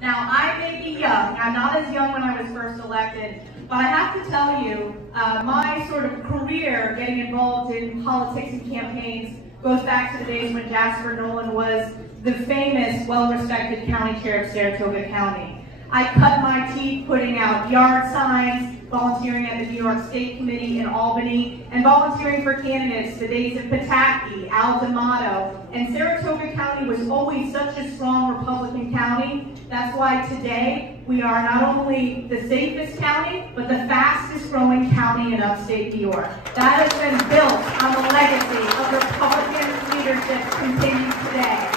Now, I may be young. I'm not as young when I was first elected, but I have to tell you, my sort of career getting involved in politics and campaigns goes back to the days when Jasper Nolan was the famous, well-respected county chair of Saratoga County. I cut my teeth putting out yard signs, volunteering at the New York State Committee in Albany, and volunteering for candidates the days of Pataki, Al D'Amato, and Saratoga County was always such a strong Republican county. That's why today we are not only the safest county, but the fastest growing county in upstate New York. That has been built on the legacy of Republican leadership continues today.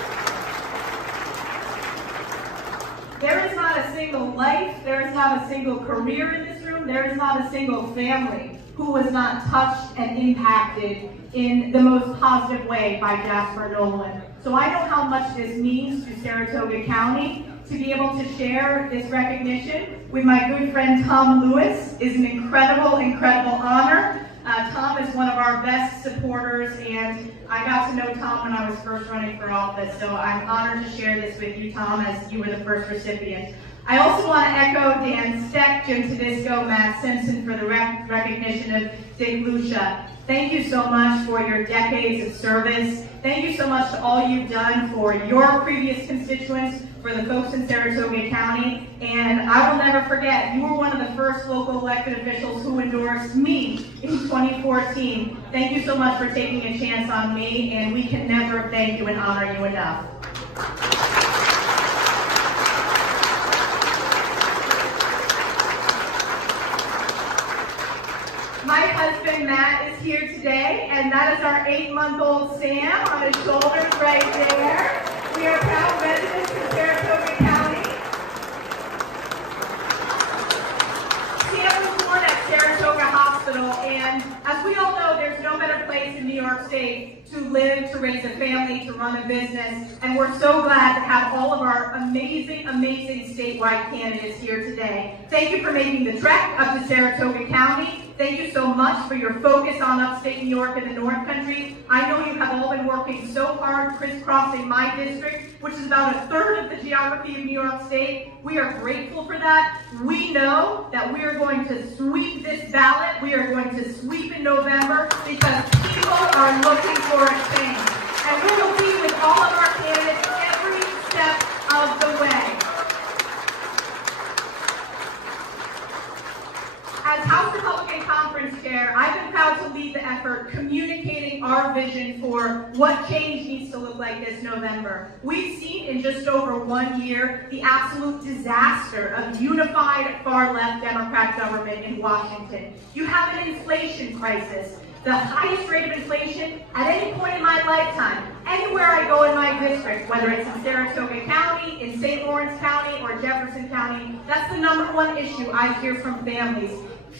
There is not a single life, there is not a single career in this room, there is not a single family who was not touched and impacted in the most positive way by Jasper Nolan. So I know how much this means to Saratoga County. To be able to share this recognition with my good friend Tom Lewis is an incredible, incredible honor. Tom is one of our best supporters, and I got to know Tom when I was first running for office, so I'm honored to share this with you, Tom, as you were the first recipient. I also want to echo Dan Steck, Jim Tedisco, Matt Simpson for the recognition of Dick Lucia. Thank you so much for your decades of service. Thank you so much to all you've done for your previous constituents, for the folks in Saratoga County, and I will never forget, you were one of the first local elected officials who endorsed me in 2014. Thank you so much for taking a chance on me, and we can never thank you and honor you enough. My husband, Matt, is here today, and that is our 8-month-old Sam on his shoulders right there. We are proud residents of Saratoga County. Sam was born at Saratoga Hospital, and as we all know, there's no better place in New York State to live, to raise a family, to run a business, and we're so glad to have all of our amazing, amazing statewide candidates here today. Thank you for making the trek up to Saratoga County. Thank you so much for your focus on upstate New York and the North Country. I know you have all been working so hard crisscrossing my district, which is about a third of the geography of New York State. We are grateful for that. We know that we are going to sweep this ballot. We are going to sweep in November because people are looking for a change. And we will be with all of our candidates every step of the way. As House Republican Conference Chair, I've been proud to lead the effort communicating our vision for what change needs to look like this November. We've seen in just over 1 year the absolute disaster of unified far-left Democrat government in Washington. You have an inflation crisis, the highest rate of inflation at any point in my lifetime. Anywhere I go in my district, whether it's in Saratoga County, in St. Lawrence County, or Jefferson County, that's the #1 issue I hear from families.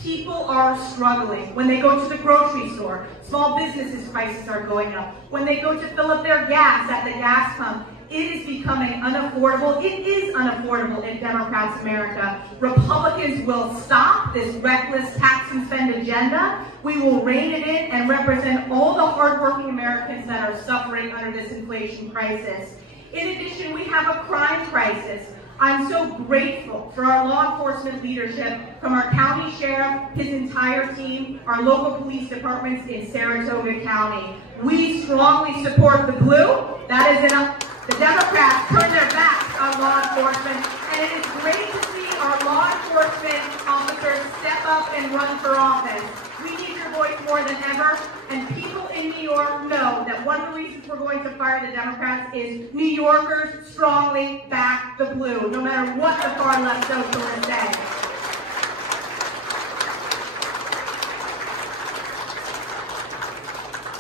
People are struggling. When they go to the grocery store, small businesses' prices are going up. When they go to fill up their gas at the gas pump, it is becoming unaffordable. It is unaffordable in Democrats' America. Republicans will stop this reckless tax and spend agenda. We will rein it in and represent all the hardworking Americans that are suffering under this inflation crisis. In addition, we have a crime crisis. I'm so grateful for our law enforcement leadership, from our county sheriff, his entire team, our local police departments in Saratoga County. We strongly support the blue. That is enough. The Democrats turn their backs on law enforcement, and it is great to see our law enforcement officers step up and run for office. We need your voice more than ever, and people in New York know that one of the reasons we're going to fire the Democrats is New Yorkers strongly back the blue, no matter what the far-left socialists say.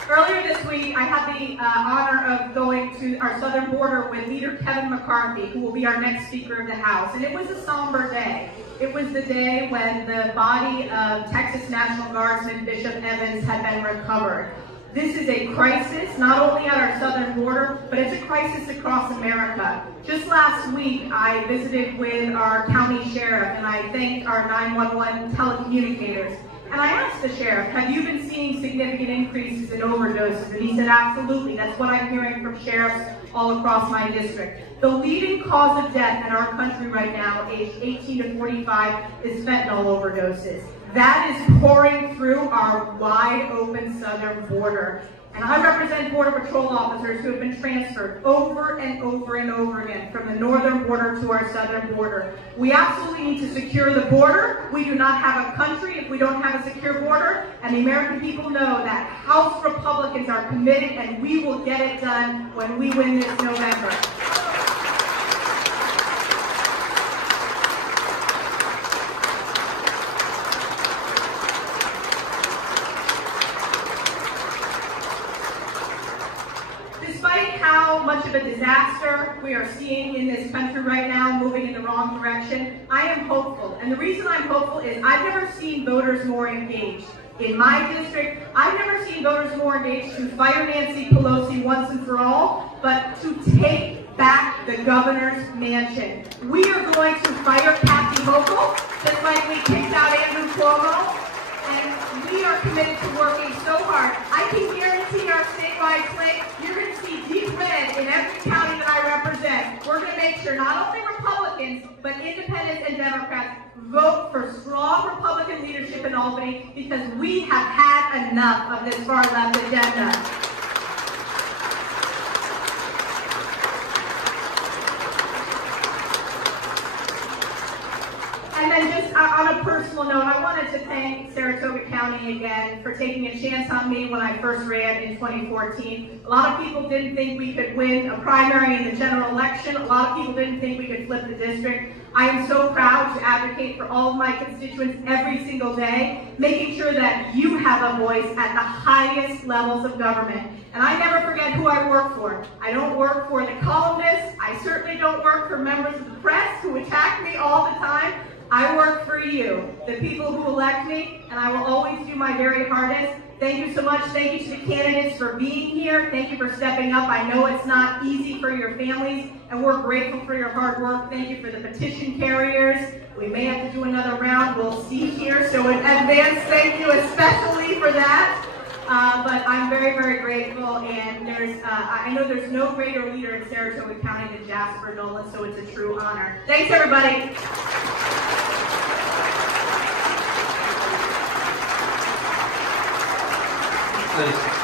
Earlier this week, I had the honor of going to our southern border with Leader Kevin McCarthy, who will be our next Speaker of the House. And it was a somber day. It was the day when the body of Texas National Guardsman Bishop Evans had been recovered. This is a crisis, not only at our southern border, but it's a crisis across America. Just last week, I visited with our county sheriff, and I thanked our 911 telecommunicators. And I asked the sheriff, have you been seeing significant increases in overdoses? And he said, absolutely. That's what I'm hearing from sheriffs all across my district. The leading cause of death in our country right now, aged 18 to 45, is fentanyl overdoses. That is pouring through our wide open southern border. And I represent Border Patrol officers who have been transferred over and over and over again from the northern border to our southern border. We absolutely need to secure the border. We do not have a country if we don't have a secure border. And the American people know that House Republicans are committed, and we will get it done when we win this November. Despite how much of a disaster we are seeing in this country right now, moving in the wrong direction, I am hopeful. And the reason I'm hopeful is I've never seen voters more engaged. In my district, I've never seen voters more engaged to fire Nancy Pelosi once and for all, but to take back the governor's mansion. We are going to fire Kathy Hochul, just like we kicked out Andrew Cuomo. And we are committed to working so hard. I can guarantee our statewide slate, you're going to see deep red in every county that I represent. We're going to make sure not only Republicans, but independents and Democrats vote for strong Republican leadership in Albany, because we have had enough of this far left agenda. And then just on a personal note, I wanted to thank Saratoga County again for taking a chance on me when I first ran in 2014. A lot of people didn't think we could win a primary in the general election. A lot of people didn't think we could flip the district. I am so proud to advocate for all of my constituents every single day, making sure that you have a voice at the highest levels of government. And I never forget who I work for. I don't work for the columnists. I certainly don't work for members of the press who attack me all the time. I work for you, the people who elect me, and I will always do my very hardest. Thank you so much. Thank you to the candidates for being here. Thank you for stepping up. I know it's not easy for your families, and we're grateful for your hard work. Thank you for the petition carriers. We may have to do another round. We'll see here. So in advance, thank you especially for that. But I'm very, very grateful, and I know there's no greater leader in Saratoga County than Jasper Nolan, so it's a true honor. Thanks, everybody. Thanks.